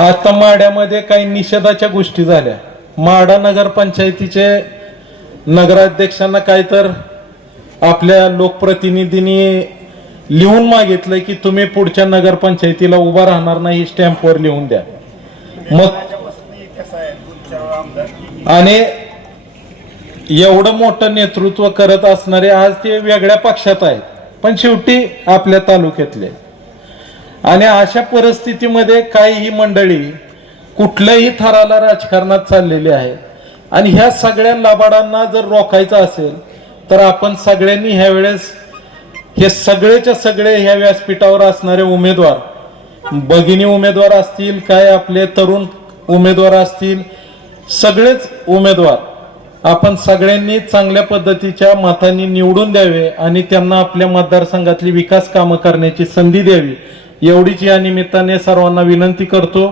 आता माड्यामध्ये काही निषेधाच्या गोष्टी झाल्या। माडा नगरपंचायतीचे नगराध्यक्षांना काय तर आपल्या लोकप्रतिनिधींनी लिहून मागितलं की तुम्ही पुढच्या नगरपंचायतीला उभा राहणार नाही, स्टॅम्पवर लिहून द्या। मग आणि एवढं मोठं नेतृत्व करत असणारे आज ते वेगळ्या पक्षात आहेत, पण शेवटी आपल्या तालुक्यातले। आणि अशा परिस्थितीमध्ये काही ही मंडळी कुठल्याही थराला राजकारणात चाललेली आहे। आणि ह्या सगळ्या लबाडांना जर रोखायचं असेल तर आपण सगळ्यांनी ह्या वेळेस हे सगळेच्या सगळे ह्या व्यासपीठावर असणारे उमेदवार, भगिनी उमेदवार असतील, काय आपले तरुण उमेदवार असतील, सगळेच उमेदवार आपण सगळ्यांनी चांगल्या पद्धतीच्या मतांनी निवडून द्यावे आणि त्यांना आपल्या मतदारसंघातली विकास कामं करण्याची संधी द्यावी, एवढीच या निमित्ताने सर्वांना विनंती करतो।